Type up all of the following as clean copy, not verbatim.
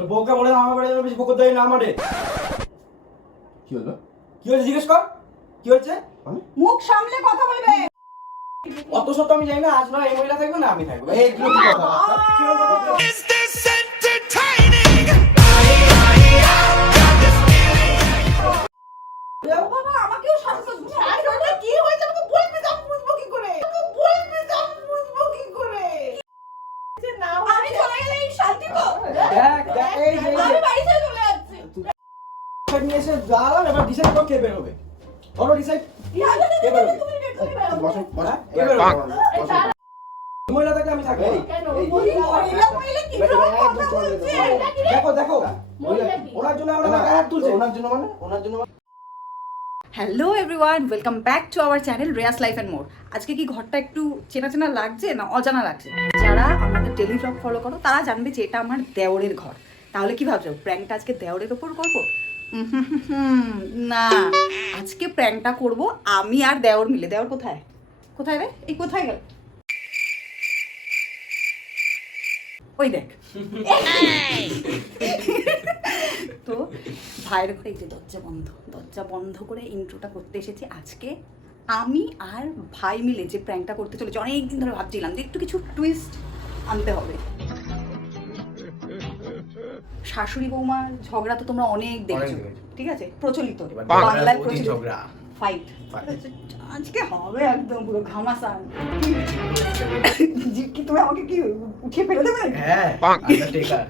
তো বউকে বলে আমার বাড়ি বেশি বকর দেয় না আমারে। কি হলো? কি হয়েছে জিজ্ঞেস কর, কি হয়েছে? মুখ সামলে কথা বলবে। অত সত্য আমি জানি না, আজ না এই মহিলা থাকবে না আমি থাকবো। এই কি কথা? বাবা আমাকেও শাসন করছে। আরে ওটা কি হয়েছে আমাকে বলবে, যা বুঝবো কি করে? আমাকে বলবে, যা বুঝবো কি করে? যে না আমি চলে গেলে এই শান্তি তো। দেখ দেখ এই যে আমি বাড়ি ছেড়ে চলে যাচ্ছি। তুই নিয়ে এসে দাঁড়ালাম, এবার ডিসাইড কর কে বের হবে। বলো ডিসাইড কে বের হবে। বসো বসো। কে বের হবে? মহিলা থাকলে আমি থাকবো। কেন মহিলা কি করে কথা বলছে? দেখো দেখো ওনার জন্য আমরা গায়ে হাত তুলছে। ওনার জন্য মানে hello everyone, welcome back to our channel Riya's life and more. আজকে কি ঘরটা একটু চেনা চেনা লাগছে না অজানা লাগছে? যারা আমাদের ডেলি ব্লগ ফলো করো তারা জানবে যে এটা আমার দেওরের ঘর। তাহলে কি ভাবছো প্র্যাঙ্কটা আজকে দেওরের ওপর করবো? না, আজকে প্র্যাঙ্কটা করব আমি আর দেওর মিলে। দেওর কোথায় কোথায় রে? এই কোথায় গেল? ওই দেখ। তো ভাইয়ের ঘরে এই যে দরজা বন্ধ করে ইন্ট্রোটা করতে এসেছি। আজকে আমি আর ভাই মিলে যে প্র্যাঙ্কটা করতে চলেছি, অনেকদিন ধরে ভাবছিলাম যে একটু কিছু টুইস্ট আনতে হবে। শাশুড়ি বৌমার ঝগড়া তো তোমরা অনেক দেখেছো, ঠিক আছে, প্রচলিত বাংলায় প্রচলিত ফাইট। আজকে হবে একদম পুরো ঘামাসান। কি তুমি আমাকে কি উঠিয়ে ফেলে দেবে? হ্যাঁ আন্ডারটেকার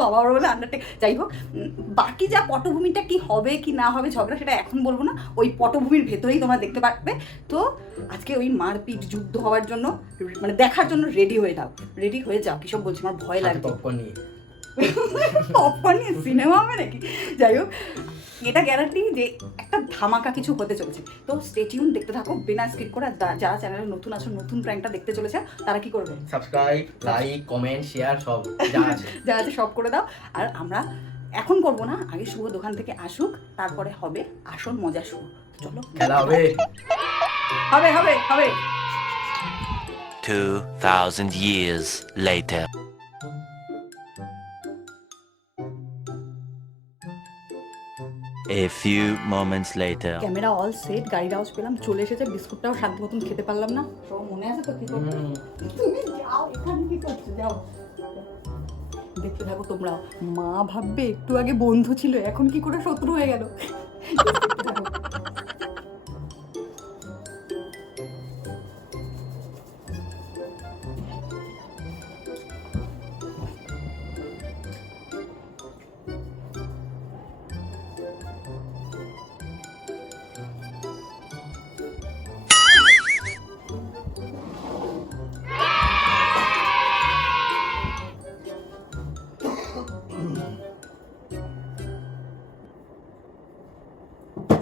বাবা ওর বলে আন্ডারটেক। যাই হোক, বাকি যা পটভূমিটা কি হবে কি না হবে ঝগড়া সেটা এখন বলবো না, ওই পটভূমির ভেতরেই তোমরা দেখতে পারবে। তো আজকে ওই মারপিট যুদ্ধ হওয়ার জন্য মানে দেখার জন্য রেডি হয়ে যাও। কিসব বলছি, আমার ভয় লাগে। পপকর্ন নিয়ে সিনেমা হবে নাকি? যাই হোক, এটা গ্যারান্টি যে একটা ধামাকা কিছু হতে চলেছে। তো স্টে টিউন, দেখতে থাকো বিনা স্কিপ করে। যারা চ্যানেলে নতুন আছো, নতুন প্র্যাঙ্কটা দেখতে চলেছে, তারা কি করবে? সাবস্ক্রাইব, লাইক, কমেন্ট, শেয়ার সব যা আছে সব করে দাও। আর আমরা এখন করবো না, আগে শুভ দোকান থেকে আসুক, তারপরে হবে আসল মজা শুরু। চলো খেলা হবে। হবে হবে হবে 2000 years later. A few moments later. Camera all set, গাড়ির আওয়াজ পেলাম, চলে এসেছে। বিস্কুটটাও শান্তি মতন খেতে পারলাম না। সব মনে আছে তো কি করতে? তুমি যাও, এখানে কি করছো? যাও, দেখতে থাকো তোমরা। মা ভাববে একটু আগে বন্ধু ছিল, এখন কি করে শত্রু হয়ে গেল।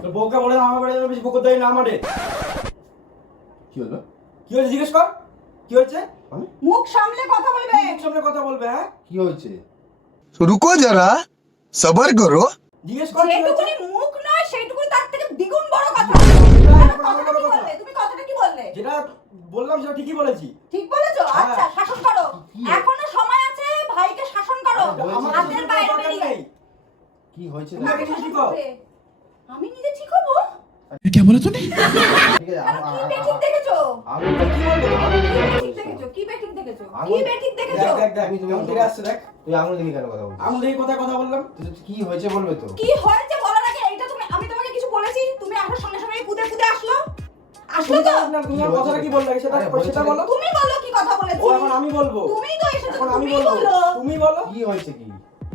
তো বউকে বলে আমার বাড়ি বেশি বকর দেয় না আমারে। কি হলো? কি হয়েছে জিজ্ঞেস কর, কি হয়েছে? মুখ সামলে কথা বলবে। মুখ সামনে কথা বলবে। হ্যাঁ কি হয়েছে? रुको जरा सबर करो। জিজ্ঞেস কর কি হয়েছে? যেটুকুনি মুখ নয় সেইটুকুনি তার থেকে দ্বিগুণ বড় কথা। তুমি কথাটা কি বললে? যেটা বললাম সেটা ঠিকই বলেছি। ঠিক বলেছো? আচ্ছা, শাসন করো, এখনো সময় আছে, ভাইকে শাসন করো। আমার হাতের বাইরে বেরিয়ে। কি হয়েছে? তুমি আগে ঠিক হও। আমি নিজে ঠিক হবো? क्या बोला तूने? ঠিক আছে কি বেঠিক দেখেছো? আমি কি বলবো? কি দেখেছো? কি বেঠিক দেখেছো? কি বেঠিক দেখেছো? দেখ দেখ দেখ কেমন ফিরে আসছে দেখ। তুই আঙুল দেখি কেন কথা বলছিস? আমি দেখি কথা বললাম। কি হয়েছে বলবে তো? কি হয়েছে বলার আগে এইটা আমি তোমাকে কিছু বলেছি? তুমি আসার সঙ্গে সঙ্গে কুদে আসলো তো? তুমি আমার কথাটা কি বললে সেটা বলো। তুমি বলো কি কথা বলেছি? ও এখন আমি বলবো। তুমি তো এসেছো, এখন আমি তুমি বলবো। বলো। তুমি বলো কি হয়েছে? কি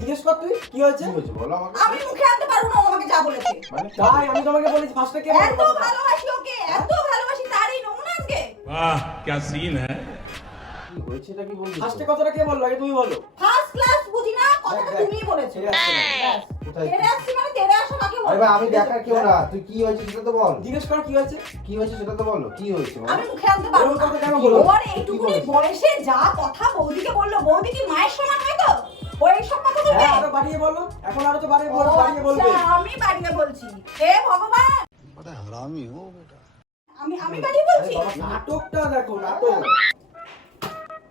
জিজ্ঞেস কর তুই কি হয়েছে? কি হয়েছে বলো আমাকে। আমি মুখে আনতে পারবো না ও আমাকে যা বলেছে। মানে তাই আমি তোমাকে বলেছি ফার্স্টে কে বলবে এত কথাটা? ভালোবাসি ওকে, এত ভালোবাসি, তারই নমুনা আজকে। वाह क्या सीन है। কি হয়েছে এটা কি বলছিস? ফার্স্টে কথাটা কে বললো আগে তুমি বলো। ফার্স্ট ক্লাস বুঝি না, কথাটা দেখ, তুমিই বলেছো। ছেড়ে আসছে না। ব্যাস। কোথায়? তেরে আসছি মানে তেরে আসা কাকে আরে বলে? ভাই আমি দেখার কেউ না, তুই কি হয়েছে সেটা তো বল। জিজ্ঞেস কর কি হয়েছে? কি হয়েছে সেটা তো বলো। কি হয়েছে বলো? আমি মুখে আনতে পারবো ওরকম কথা কেন না। বলবো? ওর এইটুকুনি বয়সে যা কথা বৌদিকে বললো, বৌদি কি মায়ের সমান হয় তো? ও এইসব কথা বলবে? হ্যাঁ আরো বাড়িয়ে বলো। এখন আরো তো বাড়িয়ে ও বাড়িয়ে বলবে। আচ্ছা, আমি বাড়িয়ে বলছি। হে ভগবান, बड़ा हरामी हो बेटा। আমি বাড়িয়ে বলছি। বাবা, নাটকটা দেখো নাটক।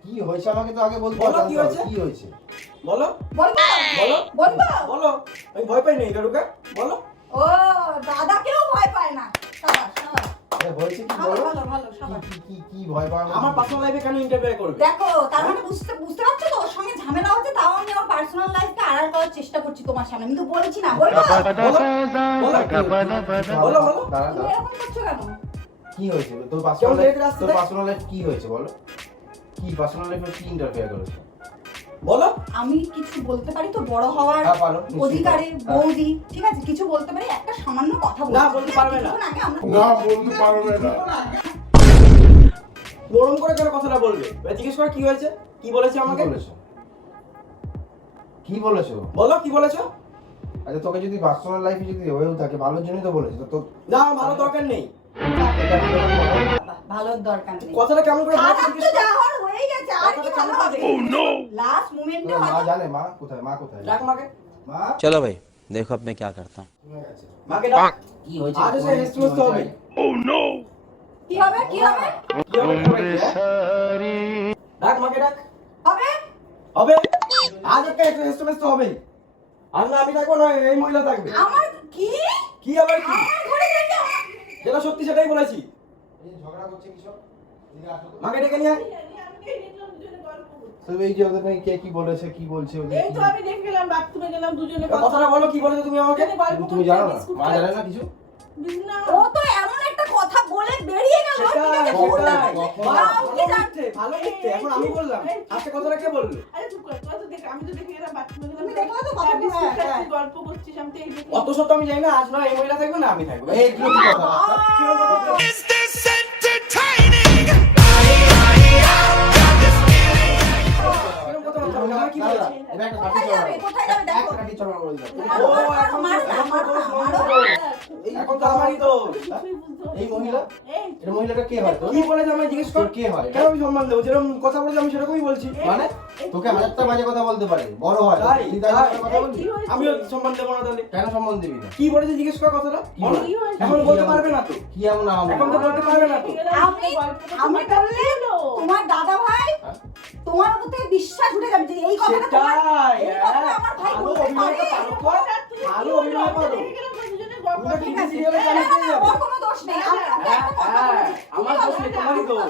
কি হয়েছে আমাকে তো আগে বলতে বলো হবে। কি হয়েছে? কি হয়েছে? বলো বলবো বলো বলবো বলো আমি ভয় পাই নাই কারুকে বলো ও দাদাকেও ভয় পায় না সাবাস সাবাস আরে হয়েছে কি ভালো বলো ভালো ভালো সাবাস কি ভয় পাওয়া আমার পার্সোনাল লাইফে কেন ইন্টারফেয়ার করবে দেখো তার মানে বুঝতে পারছো তো ওর সঙ্গে ঝামেলা হচ্ছে তাও আমি আমার পার্সোনাল লাইফকে আড়াল করার চেষ্টা করছি তোমার সামনে আমি তো বলছি না বলবো বলো বলো দাঁড়া তুমি দাঁড়া এরকম করছো কেন কি হয়েছে তোর কেউ পার্সোনাল দেখে রাস্তায়? তোর পার্সোনাল লাইফ কি হয়েছে বলো কি পার্সোনাল লাইফে কি ইন্টারফেয়ার করেছে বলো আমি কিছু বলতে পারি তো বড় হওয়ার হ্যাঁ, পারো, নিশ্চয়ই অধিকারে পারো। বৌদি ঠিক আছে কিছু বলতে পারি একটা সামান্য কথা বলছি না, বলতে পারবে না। কিছুক্ষণ আগে আমরা গরম করে কেন কথাটা বলবে জিজ্ঞেস কর কি হয়েছে কি বলেছে আমাকে কি বলেছো বলো কি বলেছো আচ্ছা তোকে যদি পার্সোনাল লাইফে যদি হয়েও থাকে ভালোর জন্যই তো বলেছো তো না আমার ভালো দরকার নেই ভালোর দরকার নেই কথাটা কেমন করে বলছো খারাপ তো জিজ্ঞেস কর। যা হওয়ার হয়েই গেছে আর কি ভালো হবে লাস্ট মোমেন্টে তোর মা জানে মা কোথায় ডাক মাকে মা चलो भाई देखो अब मैं क्या करता हूँ ঘুমিয়ে গেছে। মাকে ডাক কি হয়েছে আজ এসে হেস্টমেস্ট হবে কি হবে কি হবে কি হবে কি হবে? ডাক মাকে ডাক হবে হবে আজ একটা হেস্টমেস্ট হবে আর না আমি থাকবো না এই মহিলা থাকবে আমার কি কি আবার কি আমার ঘরে থেকে যেটা সত্যি সেটাই বলেছি এই ঝগড়া করছে কি সব এদিকে আসো তো। মাকে ডেকে নিয়ে আয়। তো এই যে ওদের নাকি কে কি বলেছে কি বলছে ওদের এই তো আমি দেখে গেলাম বাথরুমে গেলাম দুজনে এবার কথাটা বলো কি বলেছো তুমি আমাকে তুমি জানো না মা জানে না কিছু না ও তো এমন একটা কথা বলে বেরিয়ে গেল ঠিক আছে ফোনটা করছে কাউকে জানতে ভালো করতে এখন আমি বললাম আজকে কথাটা কে বললো আরে চুপ কর তুই তো দেখ আমি তো দেখে গেলাম বাথরুমে গেলাম তুমি দেখলে তো কথা বিস্কুট হ্যাঁ, খাচ্ছি, হ্যাঁ। গল্প করছিস আমি তো এই দেখি অত সত্য আমি জানি না আজ না এই মহিলা থাকবে না আমি থাকবো এই কি কথা কিরকম কথা বলছো? কিরকম কথা বলছো? আমার কি বলছো? এবার একটা কোথায় যাবে কোথায় যাবে দেখো একটা কাটি চড়া বলে দাও ও, এখন এখন তো আমারই দোষ। কিছুই বুঝতে পারছি এই মহিলা না। এই এই মহিলাটা কে হয় তো কি বলেছে আমায় জিজ্ঞেস কর তোর কে হয় কেন আমি সম্মান দেবো যেরকম কথা বলেছে আমি সেরকমই বলছি মানে তোকে হাজারটা বাজে কথা বলতে পারে বড় হয় তাই, তুই তাই তাই। কথা বলবি কি হয়েছে? আমিও সম্মান দেবো না তাহলে কেন সম্মান দিবি না কি বলেছে জিজ্ঞেস কর কথাটা কি বলো। কি হয়েছে? এখন বলতে পারবে না তো কি এমন আম এখন তো বলতে পারবে না তো আমি আমি বললে তোমার দাদা ভাই তোমার উপর থেকে বিশ্বাস উঠে যাবে যে এই কথাটা তোমার সেটাই এই কথাটা আমার ভাই ভালো বলতে অভিনয় পারে পারো তো ভালো অভিনয় পারো তোমরা ঠিক টিভি আছে সিরিয়ালে জানিয়ে না, না, যাবে ওর কোনো দোষ নেই আমি ওকে একটা কথা বলেছি আমার দোষ নেই তোমারই দোষ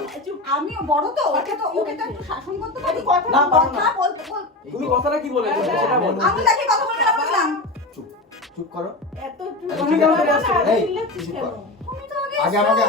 আমিও বড় তো ওকে তো একটু শাসন করতে পারি না, পারো না। কথা বলতে তুমি কথাটা কি বলেছো সেটা বলো আমি তাকে কথা বলতে না বললাম চুপ চুপ করো এত তুমি কেন চলে আসছো? এই, চুপ কর। তুমি তো আগে আমাকে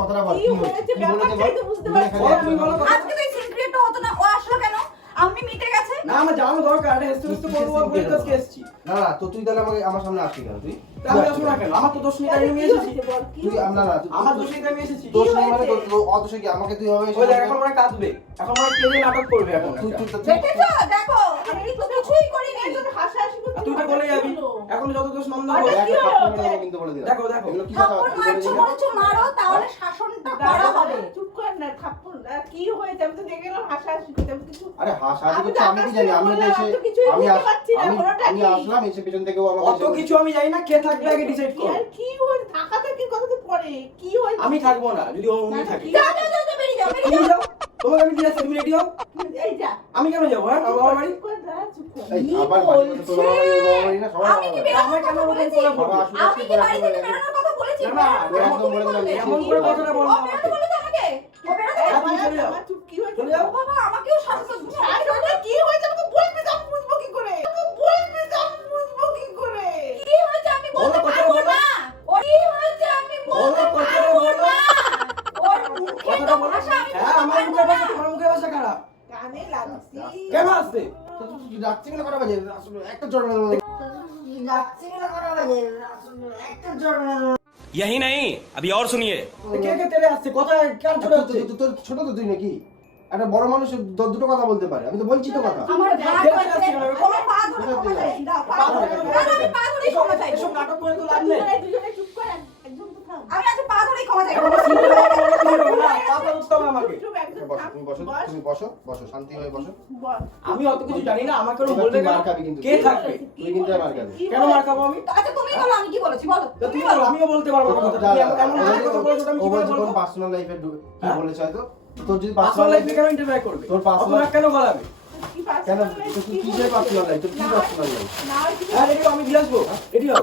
কথাটা বল কি কি হয়েছে হয়েছে? কি বলেছে ব্যাপারটাই তো বুঝতে পারছি না। বলো, তুমি বলো কথা। আজকে তো এই সিক্রেটটা হতো না ও আসলো কেন আমি মিটে গেছে না আমার জানানো দরকার এটা হেস্তে হেস্তে করবো বলে তো আজকে এসেছি না তো তুই তাহলে আমাকে আমার সামনে আসবি কেন তুই তা আমি আসবো না কেন আমার তো দোষ নেই তাই আমি এসেছি বল কি তুই না আমার দোষ নেই তাই আমি এসেছি দোষ নেই মানে তোর অদোষে কি আমাকে তুই হবে ওই দেখ এখন মনে হয় কাঁদবে এখন মনে হয় কেঁদে নাটক করবে এখন তুই একটা। দেখেছো দেখো আমি তো কিছুই করিনি হাসাহাসি আর তুই তো বলে যাবি এখন যত দোষ নন্দ আরে, হবে কি হলো? কিন্তু বলে দিলাম দেখো, দেখো। এগুলো কি কথা থাপ্পড় তুই বলে মারছো দিলি? বলেছো মারো তাহলে শাসনটা করা হবে চুপ কর না থাপ্পড় না কি হয়েছে আমি তো দেখে গেলাম হাসাহাসি করতে আমি কিছু আরে হাসাহাসি আমি করছে তো আমি কি জানি আমি তো এসে আমি তো কিছুই আমি বুঝতে পারছি না, আমি ঘোড়াটা আমি কি? আসলাম এসে পেছন থেকেও আমাকে অত কিছু আমি জানি না কে থাকবে আগে ডিসাইড কি করো আর কি হয়েছে থাকাতে কি কথা তো পড়ে কি হয়েছে আমি থাকবো না যদি অমনি থাকি যাও যাও যাও বেরিয়ে যাও বেরিয়ে তুমি যাও যাও তোমাকে আমি দিয়ে আসছি তুমি রেডি হও এই যা আমি কেন যাবো হ্যাঁ আমার বাড়ি চুপ কর না চুপ কর এই কি আবার বাড়ি তোর বাড়ি না সবাই আমি কি আমার বেরোনোর কেন কথা ওরকম বলেছি করে বাবা আসলে আমি কি বাড়ি থেকে বেরোনোর কথা বলেছি না, না, বেরোনোর কথা একদম তুমি বলে বলবে। দিলাম, এমন করে কথাটা বলবো না ও বেরোতে বললো তো আমাকে ও বেরোতে হ্যাঁ, বললো। তুমি চলে যাও আমার চুপ কি হয়েছে চলে যাও ও বাবা আমাকেও শাসন করছে শাসনটা কি হয়েছে আমাকে বলবি তো আমি বুঝবো কি করে আমাকে বলবি তো আমি বুঝবো কি করে কি হয়েছে আমি বলতে বলো, পারবো কথাটা বলো। না ও কি হয়েছে আমি বলতে বলো, কথাটা পারবো বলো। না ওর মুখে কথাটা তো বলো ভাষা আমি হ্যাঁ আমার মুখের ভাষা তোমার মুখের ভাষা খারাপ কানে লাগছি কেন আসতে রাত্রি বেলা করা বাজে আসলে একটা জোর মেরে यही नहीं अभी और सुनिए কে কে তেরে আসছে কোথায় কার ছোট হচ্ছে তোর ছোট তো তুই নাকি একটা বড় মানুষ দুটো কথা বলতে পারে আমি তো বলছি তো কথা আমার ভাগ কেন আছে আসছে কেন? ও পা ধরে ক্ষমা চাইছি দাও পা ধরে আমি পা ধরে ক্ষমা চাইছি এসব নাটক করে তো লাভ নেই দুজনে চুপ কর একজন তো থাম আমি আজ পা ধরে ক্ষমা চাইছি এখন আমার সিঙ্গেল না কথা উঠতে হবে আমাকে চুপ একজন বসো থাম তুমি বসো বস তুমি বসো শান্তি হয়ে বসো বস আমি অত কিছু জানি না আমাকে ওরা এবার বলবে তুই কেন মার খাবি কিন্তু। কে থাকবে তুই কিন্তু মার খাবি কেন মার খাবো আমি আচ্ছা তুমি বলো আমি কি বলেছি বলো তা তুমি বলো আমিও বলতে পারবো না কথা তুমি এমন ভাবে কথা বলছো তো আমি কি করে বলবো পার্সোনাল লাইফে কি হ্যাঁ? বলেছে হয়তো তোর যদি পার্সোনাল লাইফে কেন ইন্টারফেয়ার করবে তোর personal- অত নাক কেন গলাবে কি কেন পার্সোনাল তুই কিসের পার্সোনাল লাইফ? তোর কি পার্সোনাল লাইফ? না হ্যাঁ রেডি আমি দিয়ে আসবো, রেডি হও।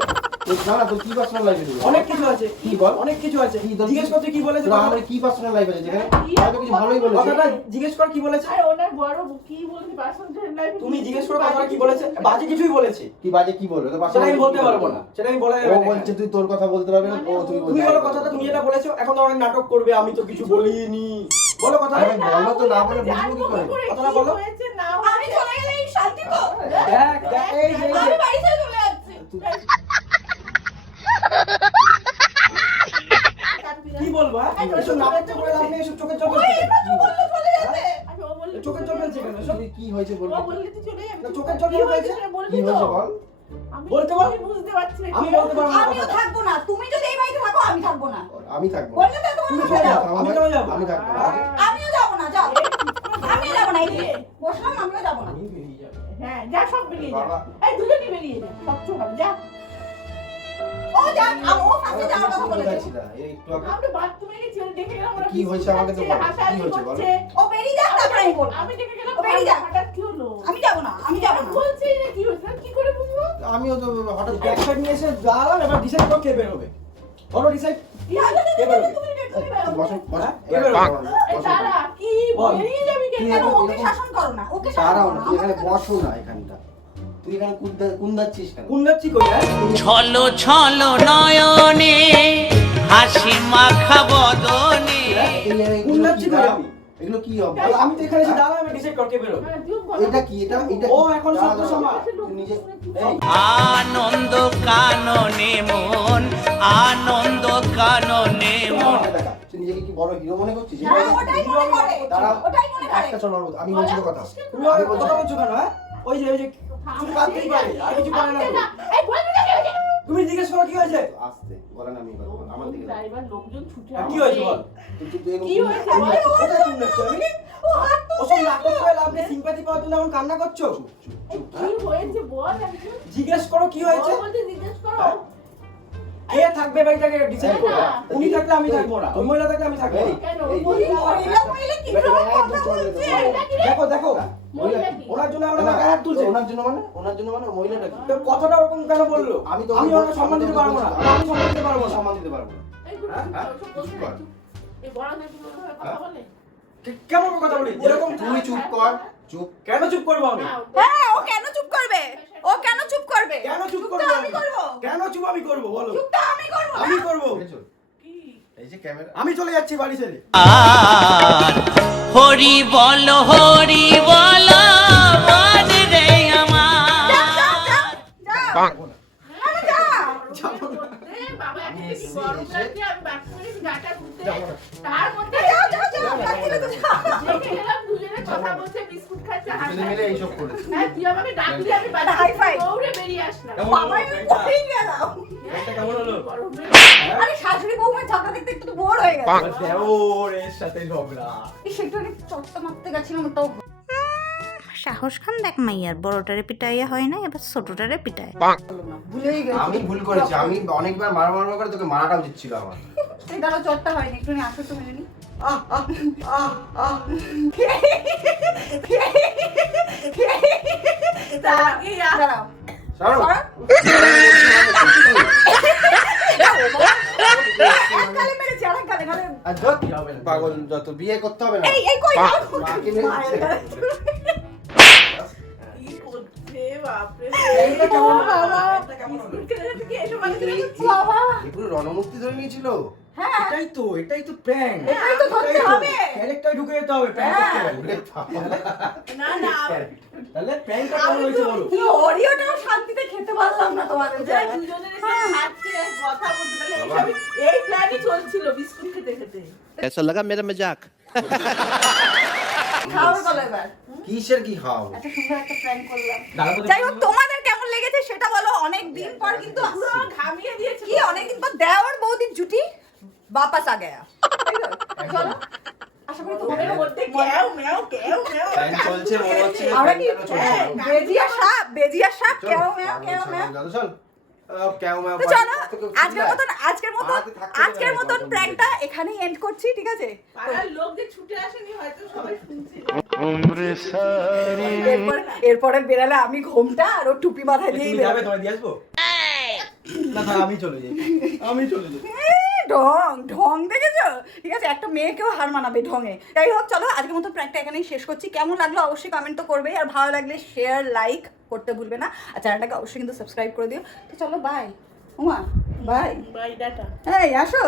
না না, তোর কি পার্সোনাল লাইফ আছে? অনেক কিছু আছে, কি বল? অনেক কিছু আছে। কি তোর- জিজ্ঞেস করতে কি বলেছে? তোর আমাদের কি পার্সোনাল লাইফ আছে যেখানে? হয়তো কিছু ভালোই বলেছে। কথাটা জিজ্ঞেস কর কি বলেছে। আরে ওনার বড় কি বলতে পার্সোনাল লাইফ তুমি জিজ্ঞেস করো কথাটা কি বলেছে। বাজে কিছুই বলেছে, কি বাজে কি বললো? তোর সেটা পার্সোনাল আমি বলতে পারবো না, সেটা আমি বলা যাবে ও না। বলছে তুই তোর কথা বলতে পারবি না, ও তুই তুমি বলতে বলো পারবি না। কথাটা, তুমি যেটা বলেছো। এখন তো অনেক নাটক করবে, আমি তো কিছু বলিনি। বলো কথা। আরে বলো তো, না বলে বুঝবো কি করে? কথাটা বলো। হয়েছে না আমি চলে গেলে এই শান্তি তো। দেখ দেখ, এই যে এই যে। আমি বাড়ি থেকে চলে যাচ্ছি কি বলবো? হ্যাঁ? এসব নাটক তো করে লাভ নেই, এসব চোখের জল ফেলছে। চলে যাবে আচ্ছা ও বললে চোখের জল ফেলছে কেন এসব? তুই কি হয়েছে বলবি? ও বললে তুই চলে যাবি না, চোখের জল কি হয়েছে ফেলছে। বলবি কি তো হয়েছে বল? আমি বলতে বল। আমি বুঝতে পারছি না আমি কি বলতে পারবো না আমিও কথাটা। থাকবো না, তুমি যদি এই বাড়িতে থাকো আমি থাকবো না। আমি থাকবো। বললে তো তুমি তোমার চলে যাও, আমি কেন যাবো? আমি থাকবো না। আমিও যাবো না, যাও। আমিও যাবো না, এই যে বসলাম, আমিও যাবো না। আমি বেরিয়ে যাবো। হ্যাঁ যা সব বেরিয়ে যা বাবা। এই দুজনই বেরিয়ে যা সব চোখ যা ও যাক, ও ফাঁসে যাওয়ার কথা বলেছে। যাচ্ছি না, এই একটু আগে আমরা বাথরুমে গিয়ে ছেলে দেখে গেলাম ওরা কি হয়েছে আমাকে তো বল, কি হয়েছে বল? ও বেরিয়ে যাক, তারপরে আমি বলবো। আমি দেখে গেলাম ও বেরিয়ে যাক। হঠাৎ কি হলো আমি যাবো না, আমি যাবো না। বলছি যে কি হয়েছে কি করে বুঝবো আমিও তো হঠাৎ ব্যাক সাইড নিয়ে এসে দাঁড়ালাম, এবার ডিসাইড করো কে বের হবে। বলো ডিসাইড কে বের হবে। বসো বসো এবার এই তারা কি বল। বেরিয়ে যাবি কেন কেন ওকে শাসন করো না, ওকে শাসন দাঁড়াও করো না, না। তুই এখানে বসো না এখানটা। তুই এখানে কুন্দাচ্ছিস কেন? কোন যাচ্ছি কই? হ্যাঁ ছলো ছলো নয়নে হাসি মাখা বদনে কুন্দাচ্ছি কই আমি? এগুলো কি হবে? আমি তো এখানে এসে দাঁড়ালাম, এবার ডিসাইড কর কে বের হবে। হ্যাঁ, তুই বল। এটা কি? এটা এটা ও এখন শব্দ সমাজ। তুই নিজে এই আনন্দ কাননে মন আনন্দ কাননে মন দেখা, তুই নিজেকে কি বড় হিরো মনে করছিস? হ্যাঁ, ওটাই মনে করে। দাঁড়াও, ওটাই মনে করে। একটা চলো, আমি বলছি তো কথা। তুমি আগে কথা বলছো কেন? হ্যাঁ ওই যে শুধু কাঁদতেই পারে, আর কিছু পারে না তো। এই বলবি না কেন তুমি জিজ্ঞেস করো কি হয়েছে। আস্তে বলে না, আমি কথা বল, আমার দিকে দেখ। ড্রাইভার লোকজন ছুটে আর কি হয়েছে বল। কি হয়েছে বল? কোথায় কুন্দাচ্ছি আমি? ওসব নাটক করে লাভ নেই, সিম্প্যাথি পাওয়ার জন্য এখন কান্না করছো। কি হয়েছে বল একটু জিজ্ঞেস করো কি হয়েছে। বল বলতে জিজ্ঞেস করো কে থাকবে বাড়িটাকে ডিসাইড করো। হ্যাঁ। উনি থাকলে আমি থাকবো না, ওই মহিলা থাকলে আমি থাকবো না। কেন এই, মহিলা মহিলা মহিলা কি করে কথা বলছে? দেখো দেখো মহিলা কি? ওনার জন্য আমরা গায়ে হাত তুলছে। ওনার জন্য মানে মহিলাটা কি? তো কথাটা ওরকম কেন বললো? আমি তো আমি ওনাকে সম্মান দিতে পারবো না, আমি সম্মান দিতে পারবো না। সম্মান দিতে পারবো না। এই গুলো হ্যাঁ? চুপ কর, চুপ কর। এই বড় দেখো কথা বলে কেমন করে কথা বলি যেরকম তুই চুপ কর, চুপ। কেন চুপ করবো আমি? না, হ্যাঁ, ও কেন চুপ করবে? ও কেন চুপ করবে? কেন চুপ চুপ করবো তো আমি করবো। কেন চুপ আমি করবো বলো। চুপ তো আমি করবো না। আমি করবো, দেখেছো? কি এই যে ক্যামেরা, আমি চলে যাচ্ছি বাড়ি ছেড়ে। আর হরি বল বল রে আমার বাবা একটা গরম লাগছে আমি বাথরুমে গাটা ধুতে তার মধ্যে দেখে গেলাম দুজনে কথা বলছে বিস্কুট খাচ্ছে দুজনে মিলে এইসব করেছে। হ্যাঁ তুই আমাকে ডাকলি আমি হাই ফাই। দৌড়ে বেরিয়ে আসলাম বাবা, আমি পড়েই গেলাম। একটা কেমন হলো? গরমে আরে শাশুড়ি বৌমার ঝগড়া দেখতে একটু বোর হয়ে গেছে। দেওরের সাথে ঝগড়া। সেটা অনেক চট্টা মারতে গেছিলাম, তাও সাহস খান দেখ মাইয়ার, বড়টারে পিটাইয়া হয় না, এবার ছোটটারে পিটায়। ভুলেই গেছি। আমি ভুল করেছি, আমি অনেকবার মারা করে তোকে মারাটা উচিত ছিল আমার। এই দাঁড়াও, চটটা হয়নি, একটু আসো তো মেনে নি। আহ আহ আহ আহ দাঁড়াও। সরো। সরো। এক গালে মেরেছি, আরেক গালে, গালে। আর ধর, পাগল যত, বিয়ে করতে হবে না। এই কই গাল? মাকে মেরেছে। মায়ের গালে। কি করছে বাপরে এইটা কেমন হলো? বাবা এইটা কেমন হলো? বিস্কুট খেতে খেতে কি এসব আলোচনা করছিস? বাবা, এই পুরো রণমূর্তি ধরে নিয়েছিল। হ্যাঁ, এটাই তো প্র্যাঙ্ক। এটাই তো ধরতে হবে। ক্যারেক্টার ঢুকে যেতে হবে প্র্যাঙ্ক করতে গেলে। না না তাহলে প্র্যাঙ্কটা কেমন হয়েছে বলো। কি ওরিওটাও শান্তিতে খেতে পারলাম না তোমাদের যারা জায়গায়। দুজনের এসে খাচ্ছে কথা বলতে তাহলে এই প্ল্যানই চলছিল বিস্কুট খেতে খেতে कैसा लगा मेरा मजाक? খাওয়াবে বলো এবার। কিসের কি খাওয়াবো? এত সুন্দর একটা প্র্যাঙ্ক করলাম। দাঁড়াবো তো- যাই হোক, তোমাদের কেমন লেগেছে সেটা বলো। অনেক দিন পর কিন্তু পুরো ঘামিয়ে দিয়েছে কি অনেকদিন পর দেওর বৌদির জুটি বাপাস আ গয়া। তাই তো? চলো, আশা করি ওদের তোমাদের মধ্যে কেউ মেও প্ল্যান চলছে, মনে হচ্ছে আমরা কি প্ল্যানটা চলছে। বেজিয়া সাপ কেউ মেও কেউ মেও। চল, চল। তো চলো আজকের মতন প্র্যাঙ্কটা এখানেই এন্ড করছি, ঠিক আছে? পাড়ার লোক যে ছুটে আসেনি হয়তো সবাই শুনছিল। এরপরে বেরালে আমি ঘোমটা আর ও টুপি মাথায় দিয়ে তুমি যাবে, তোমায় দিয়ে আসবো? না থাক, আমি চলে যাই। ঢং দেখেছো? ঠিক আছে, একটা মেয়েকেও হার মানাবে ঢঙে। যাই হোক, চলো আজকের মতো প্র্যাঙ্কটা এখানেই শেষ করছি। কেমন লাগলো অবশ্যই কমেন্ট তো করবে, আর ভালো লাগলে শেয়ার লাইক করতে ভুলবে না, আর চ্যানেলটাকে অবশ্যই কিন্তু সাবস্ক্রাইব করে দিও। তো চলো, bye Uma, bye. Bye, ta-ta. এই আসো।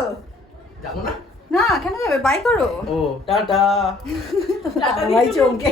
যাবো না? না, কেন যাবে? বাই করো। ও টাটা। বাই চমকে।